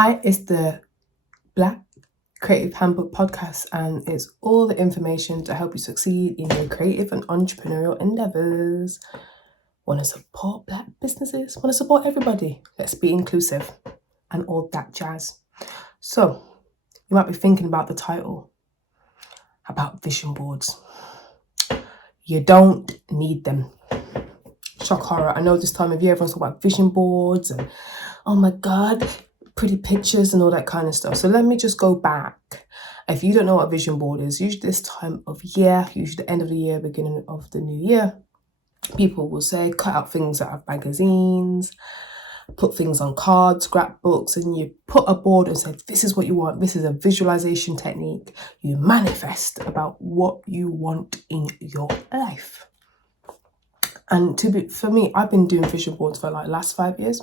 Hi, it's the Black Creative Handbook podcast, and it's all the information to help you succeed in your creative and entrepreneurial endeavors. Want to support Black businesses? Want to support everybody? Let's be inclusive and all that jazz. So, you might be thinking about the title, about vision boards. You don't need them. Shock horror. I know this time of year everyone's talking about vision boards and, oh my God, pretty pictures and all that kind of stuff. So let me just go back. If you don't know what a vision board is, usually this time of year, usually the end of the year, beginning of the new year, people will say, cut out things out of magazines, put things on cards, scrapbooks, and you put a board and say, this is what you want. This is a visualization technique. You manifest about what you want in your life. And for me, I've been doing vision boards for like last 5 years.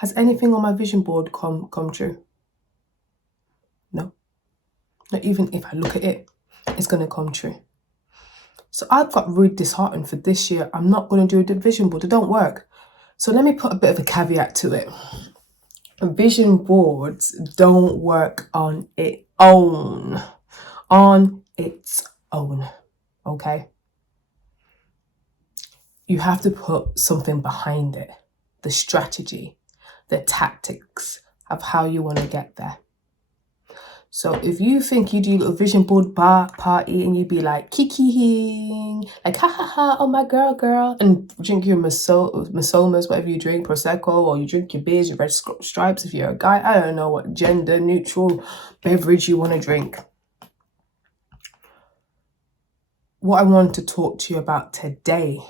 Has anything on my vision board come true? No. Not even if I look at it, it's going to come true. So I've got really disheartened for this year. I'm not going to do a vision board. It don't work. So let me put a bit of a caveat to it. Vision boards don't work on its own. On its own. Okay? You have to put something behind it. The strategy, the tactics of how you want to get there. So if you think you do a vision board party and you'd be like kikiing, like ha ha ha, oh my girl, and drink your masomas, whatever you drink, Prosecco, or you drink your beers, your red stripes if you're a guy, I don't know what gender neutral beverage you want to drink. What I want to talk to you about today,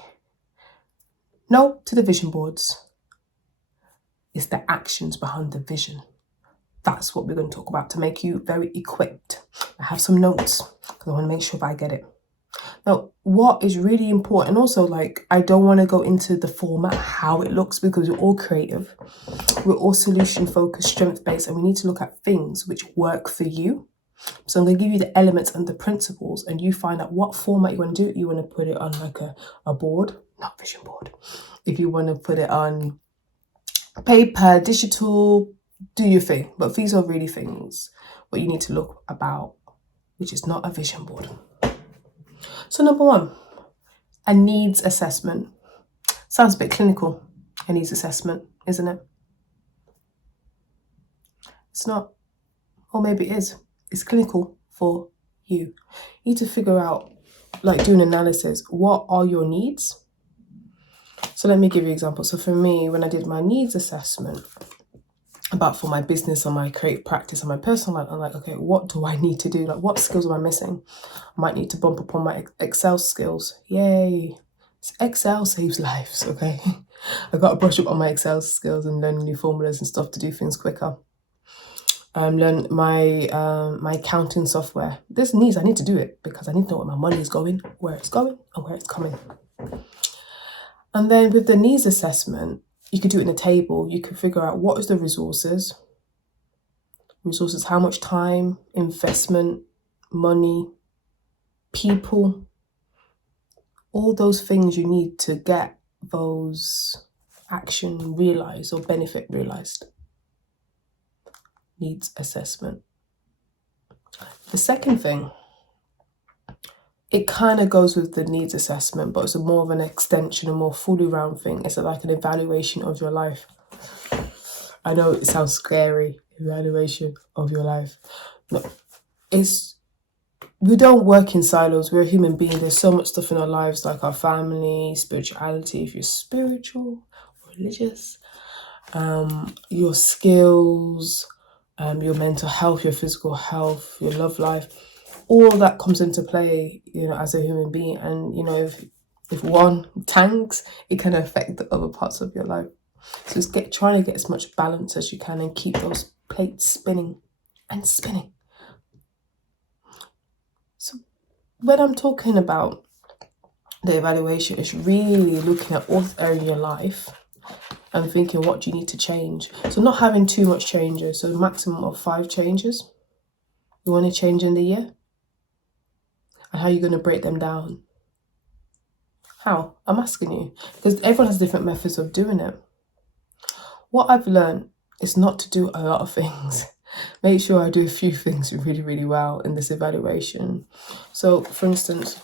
no to the vision boards, is the actions behind the vision. That's what we're going to talk about to make you very equipped. I have some notes because I want to make sure that I get it. Now, what is really important, also, I don't want to go into the format, how it looks, because we're all creative. We're all solution-focused, strength-based, and we need to look at things which work for you. So I'm going to give you the elements and the principles, and you find out what format you want to do it. You want to put it on like a board, not vision board. If you want to put it on paper, digital, do your thing. But these are really things what you need to look about, which is not a vision board. So number one, a needs assessment. Sounds a bit clinical, a needs assessment, isn't it? It's not. Or maybe it is. It's clinical for you. You need to figure out, do an analysis. What are your needs? So let me give you an example. So for me, when I did my needs assessment, for my business and my creative practice and my personal life, I'm like, okay, what do I need to do? What skills am I missing? I might need to bump upon my Excel skills. Yay. Excel saves lives, okay? I got to brush up on my Excel skills and learn new formulas and stuff to do things quicker. Learn my accounting software. This needs, I need to do it because I need to know where my money is going, where it's going, and where it's coming. And then with the needs assessment, you could do it in a table. You could figure out what is the resources, how much time, investment, money, people, all those things you need to get those action realized or benefit realized. Needs assessment. The second thing, it kind of goes with the needs assessment, but it's more of an extension, a more fully round thing. It's like an evaluation of your life. I know it sounds scary, evaluation of your life. No, we don't work in silos. We're a human being. There's so much stuff in our lives, like our family, spirituality, if you're spiritual, religious, your skills, your mental health, your physical health, your love life. All that comes into play, as a human being. And, if one tanks, it can affect the other parts of your life. So it's trying to get as much balance as you can and keep those plates spinning and spinning. So when I'm talking about the evaluation, it's really looking at all areas in your life and thinking, what do you need to change? So not having too much changes. So a maximum of 5 changes you want to change in the year. And how are you going to break them down? How? I'm asking you. Because everyone has different methods of doing it. What I've learned It's not to do a lot of things. Make sure I do a few things really, really well in this evaluation. So, for instance,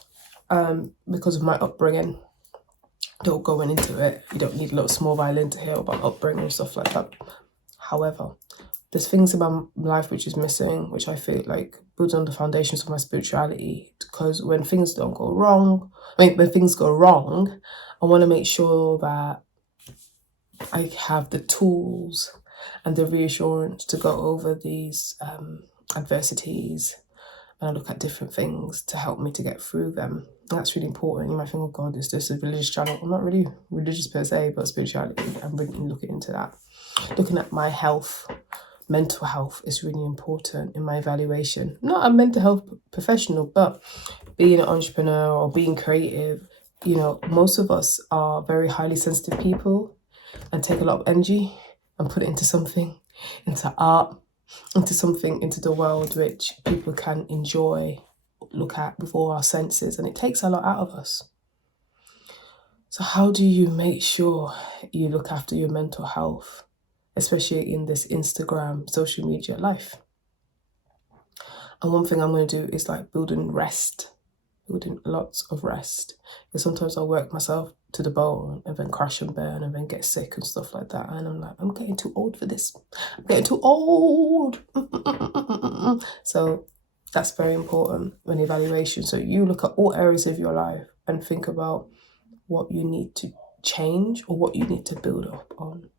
because of my upbringing, don't go into it. You don't need a little small violin to hear about upbringing and stuff like that. However, there's things in my life which is missing, which I feel like builds on the foundations of my spirituality. Because when things don't go wrong, when things go wrong, I want to make sure that I have the tools and the reassurance to go over these adversities, and I look at different things to help me to get through them. And that's really important. You might think, oh God, is this a religious channel? I'm not really religious per se, but spirituality, I'm really looking into that. Looking at my health, mental health is really important in my evaluation. Not a mental health professional, but being an entrepreneur or being creative, most of us are very highly sensitive people and take a lot of energy and put it into something, into art, into the world which people can enjoy, look at with all our senses, and it takes a lot out of us. So how do you make sure you look after your mental health, especially in this Instagram social media life? And one thing I'm going to do is like building lots of rest, because sometimes I work myself to the bone and then crash and burn and then get sick and stuff like that, and I'm like, I'm getting too old for this. I'm getting too old. So that's very important when evaluation. So you look at all areas of your life and think about what you need to change or what you need to build up on.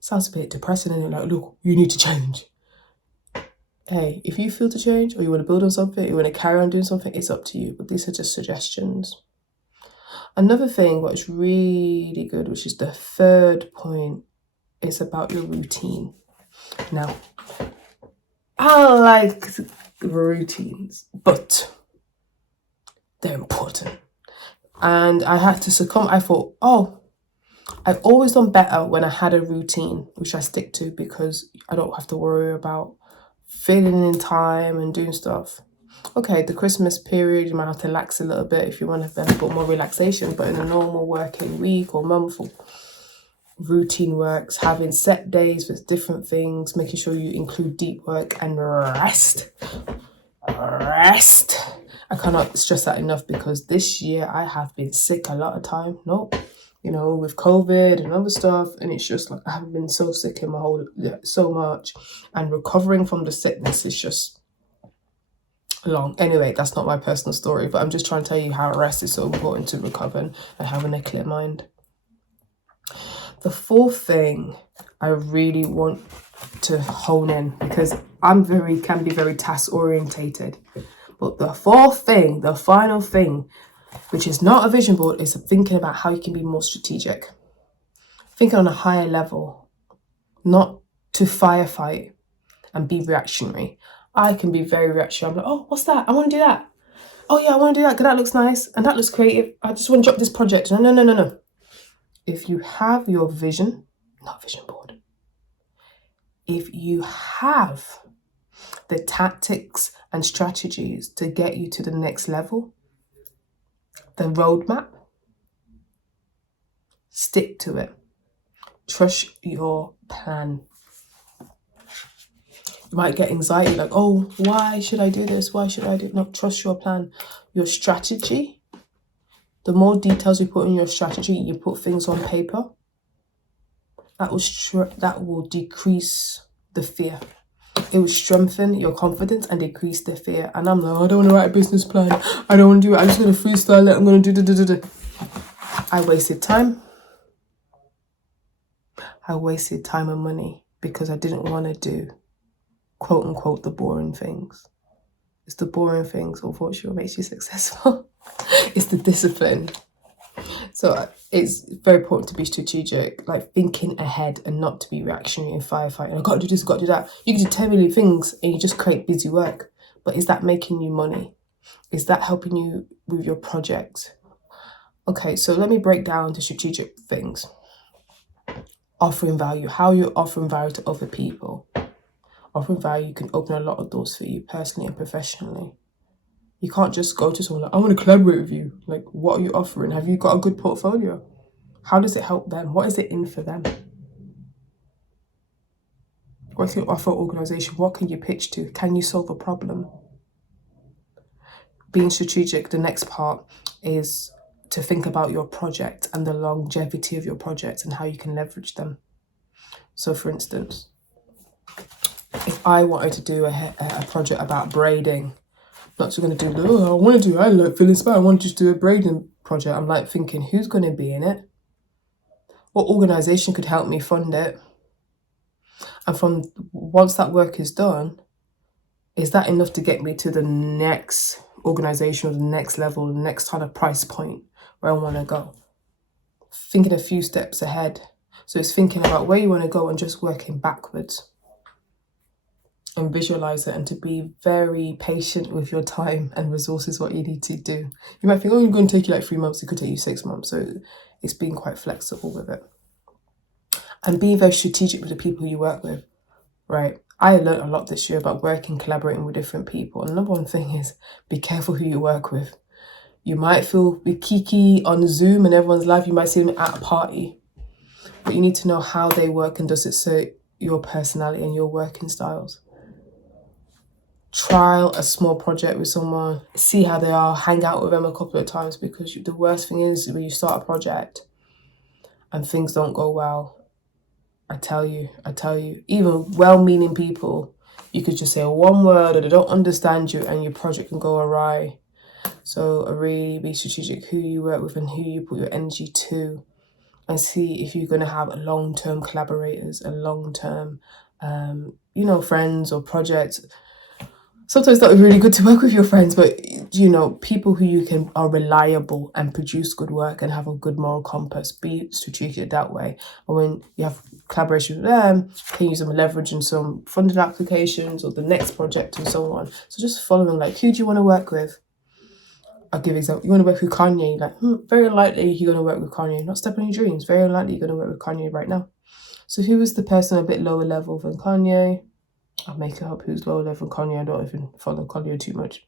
Sounds a bit depressing, and like, look, you need to change. Hey, if you feel to change or you want to build on something, you want to carry on doing something, it's up to you. But these are just suggestions. Another thing which is really good, which is the third point, is about your routine. Now, I like routines, but they're important. And I had to succumb. I thought, I've always done better when I had a routine, which I stick to, because I don't have to worry about filling in time and doing stuff. Okay, the Christmas period, you might have to relax a little bit if you want to have a bit more relaxation, but in a normal working week or month, routine works, having set days with different things, making sure you include deep work and rest. I cannot stress that enough, because this year I have been sick a lot of time. With COVID and other stuff, and it's just like I haven't been so sick in so much, and recovering from the sickness is just long. Anyway, that's not my personal story, but I'm just trying to tell you how rest is so important to recovering and having a clear mind. The fourth thing I really want to hone in, because can be very task orientated, but the fourth thing, the final thing, which is not a vision board, is thinking about how you can be more strategic. Thinking on a higher level, not to firefight and be reactionary. I can be very reactionary. I'm like, oh, what's that? I want to do that. Oh yeah, I want to do that because that looks nice and that looks creative. I just want to drop this project. No. If you have your vision, not vision board. If you have the tactics and strategies to get you to the next level, the roadmap, stick to it. Trust your plan. You might get anxiety, like, oh, why should I do this? Why should I do it? No, trust your plan. Your strategy, the more details you put in your strategy, you put things on paper, that will decrease the fear. It will strengthen your confidence and decrease the fear. And I'm like, I don't want to write a business plan. I don't want to do it. I'm just going to freestyle it. I'm going to do. I wasted time. I wasted time and money because I didn't want to do, quote unquote, the boring things. It's the boring things, unfortunately, what makes you successful. It's the discipline. So it's very important to be strategic, like thinking ahead and not to be reactionary and firefighting. I've got to do this, I've got to do that. You can do 10 million things and you just create busy work. But is that making you money? Is that helping you with your project? Okay, so let me break down the strategic things. Offering value, how you're offering value to other people. Offering value can open a lot of doors for you personally and professionally. You can't just go to someone like, I want to collaborate with you. Like, what are you offering? Have you got a good portfolio? How does it help them? What is it in for them? working for an organization, what can you pitch to? Can you solve a problem? Being strategic, the next part is to think about your project and the longevity of your project and how you can leverage them. So for instance, if I wanted to do a project about braiding, not just going to do, I like feel inspired, I want to just do a braiding project. I'm like thinking, who's going to be in it? What organization could help me fund it? And from once that work is done, is that enough to get me to the next organization or the next level, the next kind of price point where I want to go? Thinking a few steps ahead. So it's thinking about where you want to go and just working backwards. And visualize it, and to be very patient with your time and resources, what you need to do. You might think, oh, it's going to take you like 3 months. It could take you 6 months. So it's being quite flexible with it. And being very strategic with the people you work with, right? I learned a lot this year about working, collaborating with different people. And the number one thing is be careful who you work with. You might feel with Kiki on Zoom and everyone's live. You might see them at a party. But you need to know how they work and does it suit your personality and your working styles. Trial a small project with someone, see how they are, hang out with them a couple of times, because the worst thing is when you start a project and things don't go well. I tell you, even well-meaning people, you could just say one word or they don't understand you and your project can go awry. So really be strategic who you work with and who you put your energy to, and see if you're going to have long-term collaborators and long-term, friends or projects. Sometimes it's not really good to work with your friends, but people who are reliable and produce good work and have a good moral compass. Be strategic that way. And when you have collaboration with them, you can use them leverage in some funded applications or the next project and so on. So just following, like, who do you want to work with? I'll give an example. You want to work with Kanye, like, very unlikely you're going to work with Kanye. Not step on your dreams. Very unlikely you're going to work with Kanye right now. So who is the person a bit lower level than Kanye? I'll make it up who's lower level than Kanye. I don't even follow Kanye too much.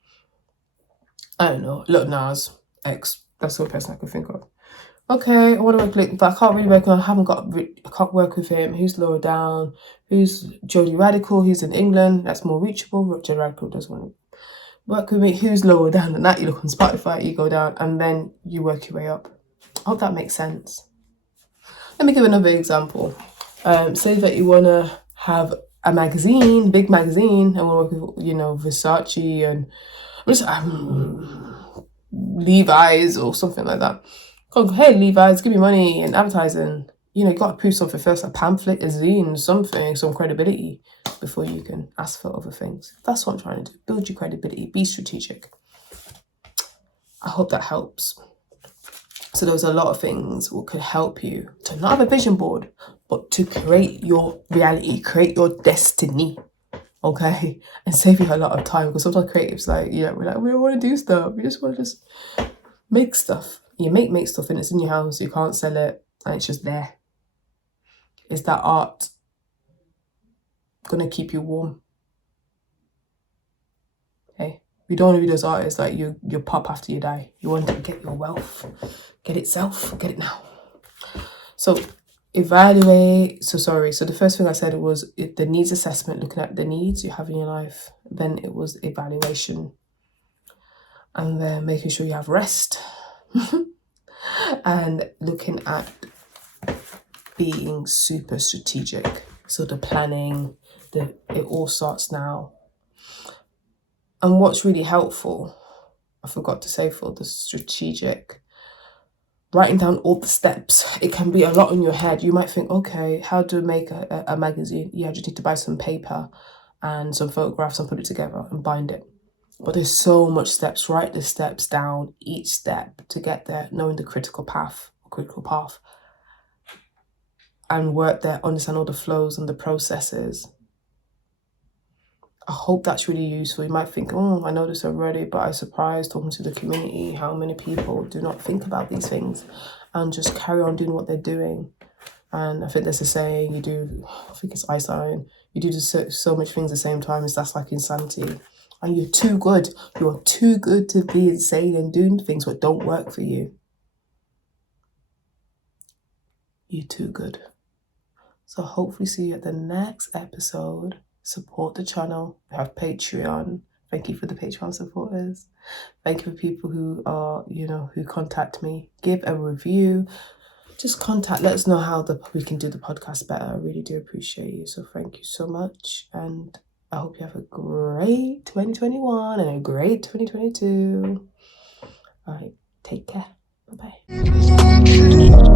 I don't know. Lil Nas X. That's the only person I can think of. Okay, I want to work with, but I can't really work on. I can't work with him. Who's lower down? Who's Jody Radical? He's in England. That's more reachable. Jody Radical doesn't want to work with me. Who's lower down than that? You look on Spotify, you go down, and then you work your way up. I hope that makes sense. Let me give another example. Say that you want to have a magazine, big magazine, and we'll work with, Versace and Levi's or something like that. Hey, Levi's, give me money and advertising. You got to prove something first, a pamphlet, a zine, something, some credibility before you can ask for other things. That's what I'm trying to do. Build your credibility. Be strategic. I hope that helps. So there's a lot of things that could help you to not have a vision board, but to create your reality, create your destiny, okay? And save you a lot of time, because sometimes creatives we're like, we don't want to do stuff. We just want to make stuff. You make stuff and it's in your house. You can't sell it and it's just there. Is that art going to keep you warm? Okay? You don't want to be those artists like you pop after you die. You want to get your wealth. Get it now. So evaluate. So the first thing I said was the needs assessment, looking at the needs you have in your life. Then it was evaluation. And then making sure you have rest. And looking at being super strategic. So the planning, it all starts now. And what's really helpful, I forgot to say for the strategic, writing down all the steps. It can be a lot in your head. You might think, okay, how to make a magazine? Yeah, you just need to buy some paper and some photographs and put it together and bind it. But there's so much steps. Write the steps down, each step to get there, knowing the critical path, and work there, understand all the flows and the processes. I hope that's really useful. You might think, I know this already, but I'm surprised talking to the community how many people do not think about these things and just carry on doing what they're doing. And I think there's a saying, I think it's Einstein, you do so much things at the same time, that's like insanity. And you're too good. You're too good to be insane and doing things that don't work for you. You're too good. So hopefully see you at the next episode. Support the channel. We have Patreon. Thank you for the Patreon supporters. Thank you for people who are, who contact me. Give a review. Just let us know how we can do the podcast better. I really do appreciate you. So thank you so much. And I hope you have a great 2021 and a great 2022. All right, take care. Bye-bye.